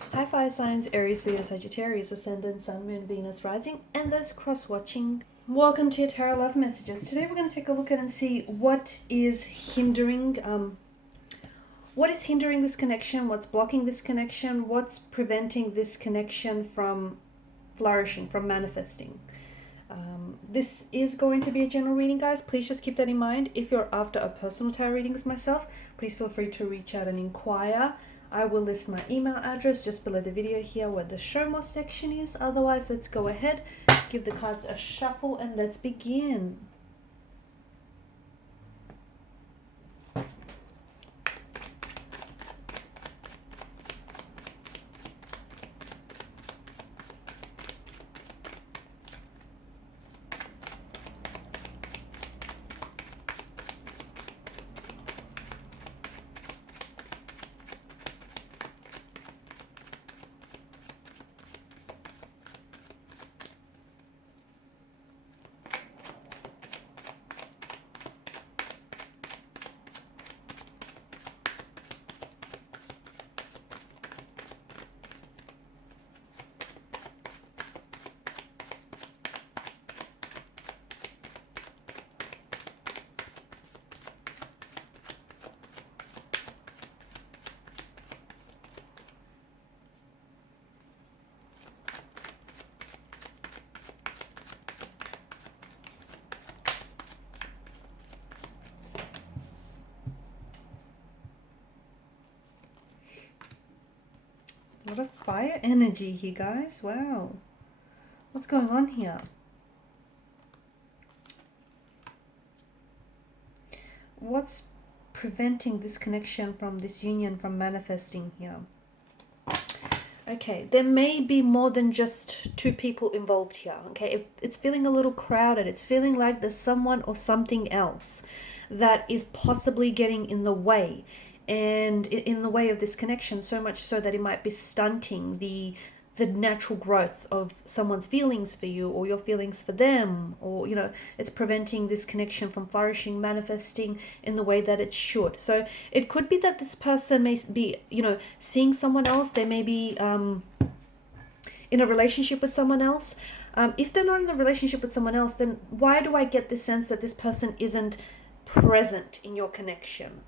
Hi, fire signs, Aries, Leo, Sagittarius, Ascendant, Sun, Moon, Venus, Rising, and those cross-watching. Welcome to your Tarot Love Messages. Today we're going to take a look at and see what is hindering this connection, what's blocking this connection, what's preventing this connection from flourishing, from manifesting. This is going to be a general reading, guys. Please just keep that in mind. If you're after a personal tarot reading with myself, please feel free to reach out and inquire. I will list my email address just below the video here where the show more section is. Otherwise, let's go ahead, give the cards a shuffle, and let's begin. A lot of fire energy here, guys. Wow. What's going on here? What's preventing this connection from this union from manifesting here? Okay, there may be more than just two people involved here. Okay, it's feeling a little crowded. It's feeling like there's someone or something else that is possibly getting in the way, and in the way of this connection, so much so that it might be stunting the natural growth of someone's feelings for you or your feelings for them, or it's preventing this connection from flourishing, manifesting in the way that it should. So it could be that this person may be seeing someone else. They may be in a relationship with someone else. If they're not in a relationship with someone else, then why do I get this sense that this person isn't present in your connection?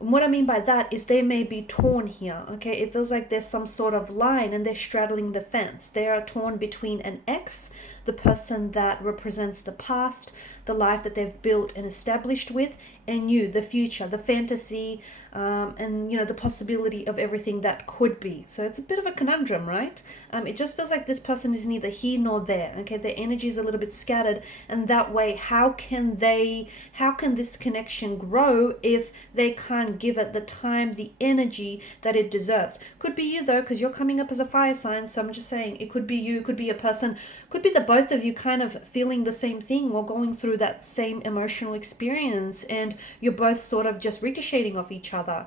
And what I mean by that is they may be torn here, okay? It feels like there's some sort of line and they're straddling the fence. They are torn between an ex, the person that represents the past, the life that they've built and established with, and you, the future, the fantasy, and the possibility of everything that could be. So it's a bit of a conundrum, right? It just feels like this person is neither here nor there. Okay, their energy is a little bit scattered, and that way, how can this connection grow if they can't give it the time, the energy that it deserves? Could be you though, because you're coming up as a fire sign. So I'm just saying, it could be you, could be a person, could be the both of you kind of feeling the same thing or going through that same emotional experience, and you're both sort of just ricocheting off each other.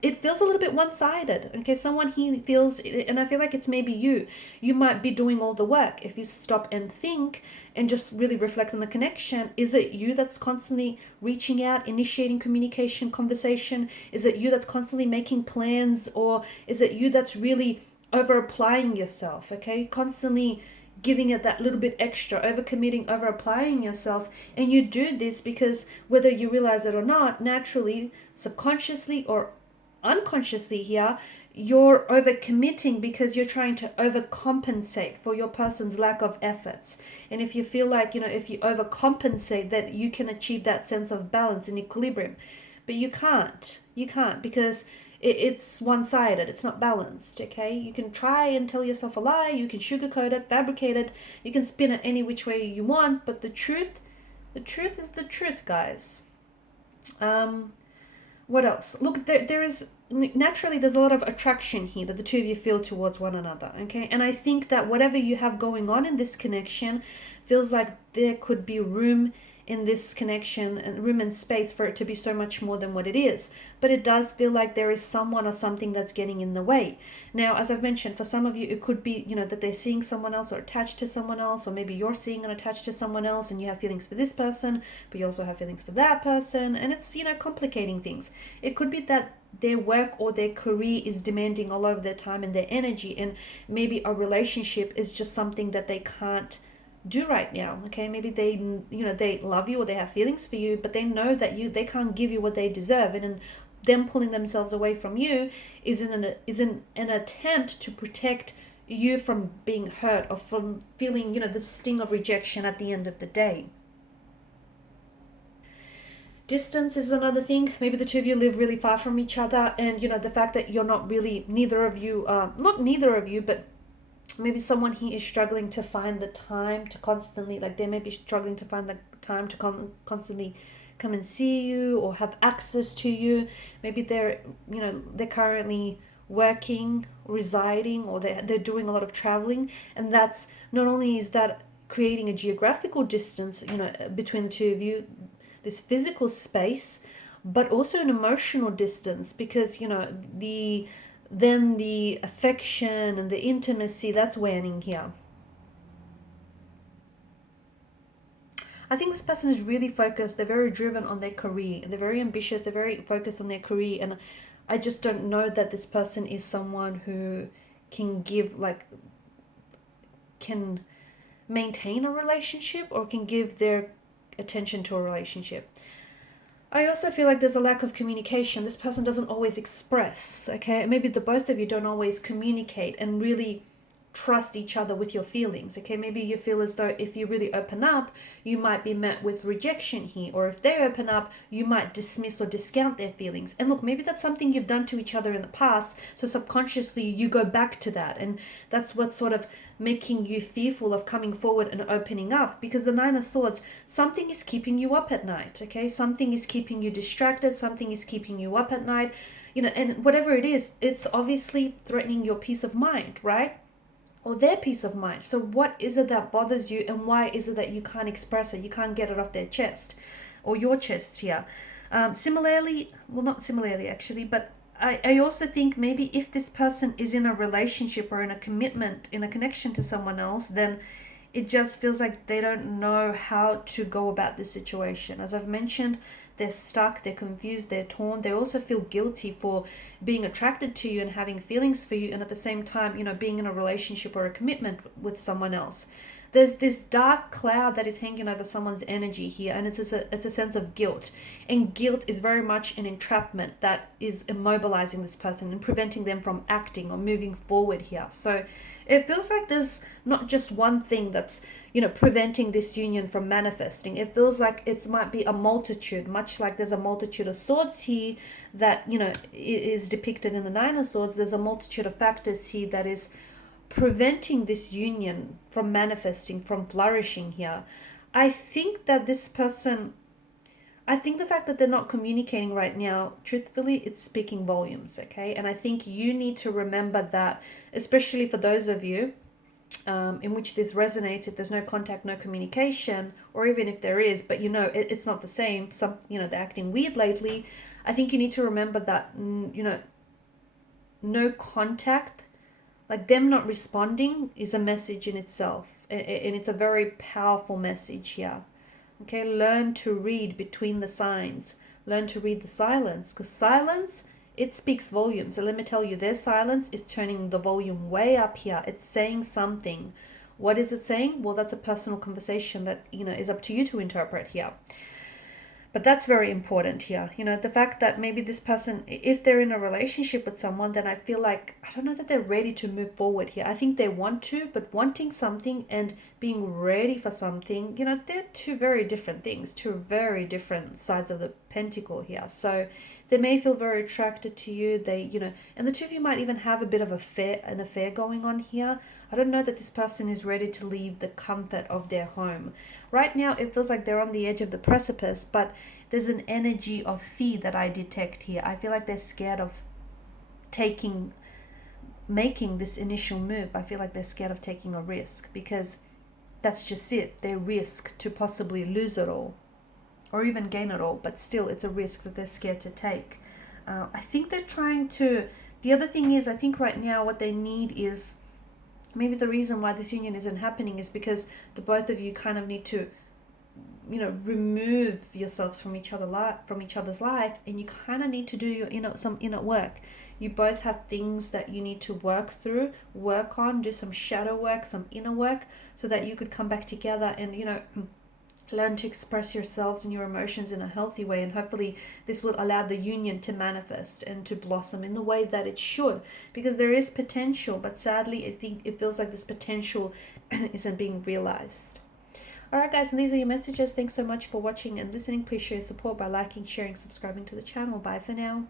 It feels a little bit one-sided. Okay, someone here feels, and I feel like it's maybe you might be doing all the work. If you stop and think and just really reflect on the connection, is it you that's constantly reaching out, initiating communication, conversation? Is it you that's constantly making plans, or is it you that's really over applying yourself? Okay, constantly giving it that little bit extra, over committing, over applying yourself. And you do this because whether you realize it or not, naturally, subconsciously or unconsciously here, you're overcommitting because you're trying to overcompensate for your person's lack of efforts. And if you feel like, if you overcompensate, that you can achieve that sense of balance and equilibrium. But you can't because it's one-sided. It's not balanced. Okay, you can try and tell yourself a lie, you can sugarcoat it, fabricate it, you can spin it any which way you want, but the truth is the truth, guys. What else? Look, there is naturally, there's a lot of attraction here that the two of you feel towards one another. Okay, and I think that whatever you have going on in this connection feels like there could be room in this connection and room and space for it to be so much more than what it is. But it does feel like there is someone or something that's getting in the way. Now, as I've mentioned, for some of you, it could be, that they're seeing someone else or attached to someone else, or maybe you're seeing and attached to someone else and you have feelings for this person, but you also have feelings for that person. And it's, complicating things. It could be that their work or their career is demanding a lot of their time and their energy, and maybe a relationship is just something that they can't do right now. Okay, maybe they, they love you or they have feelings for you, but they know that they can't give you what they deserve, and in them pulling themselves away from you is an attempt to protect you from being hurt or from feeling, the sting of rejection at the end of the day. Distance is another thing. Maybe the two of you live really far from each other, and the fact that you're not really, not neither of you, but maybe someone here is struggling to find the time to constantly, like they may be struggling to find the time to constantly come and see you or have access to you. Maybe they're currently working, residing, or they're doing a lot of traveling, and that's not only is that creating a geographical distance, between the two of you, this physical space, but also an emotional distance, because the affection and the intimacy, that's waning here. I think this person is really focused. They're very driven on their career, and they're very ambitious. They're very focused on their career, and I just don't know that this person is someone who can can maintain a relationship or can give their attention to a relationship. I also feel like there's a lack of communication. This person doesn't always express, okay? Maybe the both of you don't always communicate and really trust each other with your feelings, okay? Maybe you feel as though if you really open up, you might be met with rejection here, or if they open up, you might dismiss or discount their feelings. And look, maybe that's something you've done to each other in the past, so subconsciously you go back to that, and that's what's sort of making you fearful of coming forward and opening up, because the Nine of Swords, something is keeping you up at night, okay? Something is keeping you distracted, something is keeping you up at night, and whatever it is, it's obviously threatening your peace of mind, right? Or their peace of mind. So what is it that bothers you, and why is it that you can't express it? You can't get it off their chest or your chest here. Similarly, well, not similarly actually, but I also think maybe if this person is in a relationship or in a commitment, in a connection to someone else, then it just feels like they don't know how to go about this situation. As I've mentioned, they're stuck, they're confused, they're torn. They also feel guilty for being attracted to you and having feelings for you, and at the same time, being in a relationship or a commitment with someone else. There's this dark cloud that is hanging over someone's energy here, and it's a sense of guilt. And guilt is very much an entrapment that is immobilizing this person and preventing them from acting or moving forward here. So it feels like there's not just one thing that's, preventing this union from manifesting. It feels like it might be a multitude, much like there's a multitude of swords here that, is depicted in the Nine of Swords. There's a multitude of factors here that is preventing this union from manifesting, from flourishing here. I think that this person, I think the fact that they're not communicating right now, truthfully, it's speaking volumes, okay? And I think you need to remember that, especially for those of you in which this resonates, if there's no contact, no communication, or even if there is, but it's not the same, they're acting weird lately. I think you need to remember that, no contact, like them not responding, is a message in itself, and it's a very powerful message here. Okay, learn to read between the signs. Learn to read the silence, because silence, it speaks volumes. So let me tell you, their silence is turning the volume way up here. It's saying something. What is it saying? Well, that's a personal conversation that, is up to you to interpret here. But that's very important here. The fact that maybe this person, if they're in a relationship with someone, then I feel like, I don't know that they're ready to move forward here. I think they want to, but wanting something and being ready for something, they're two very different things, two very different sides of the pentacle here. So they may feel very attracted to you. They, and the two of you might even have a bit of an affair going on here. I don't know that this person is ready to leave the comfort of their home. Right now, it feels like they're on the edge of the precipice, but there's an energy of fear that I detect here. I feel like they're scared of making this initial move. I feel like they're scared of taking a risk, because that's just it. They risk to possibly lose it all or even gain it all, but still it's a risk that they're scared to take. I think they're trying to, the other thing is, I think right now what they need is, maybe the reason why this union isn't happening is because the both of you kind of need to remove yourselves from each other's life, and you kind of need to do your some inner work. You both have things that you need to work through, work on, do some shadow work, some inner work, so that you could come back together and learn to express yourselves and your emotions in a healthy way. And hopefully this will allow the union to manifest and to blossom in the way that it should, because there is potential, but sadly I think it feels like this potential isn't being realized. Alright guys, and these are your messages. Thanks so much for watching and listening. Please show your support by liking, sharing, subscribing to the channel. Bye for now.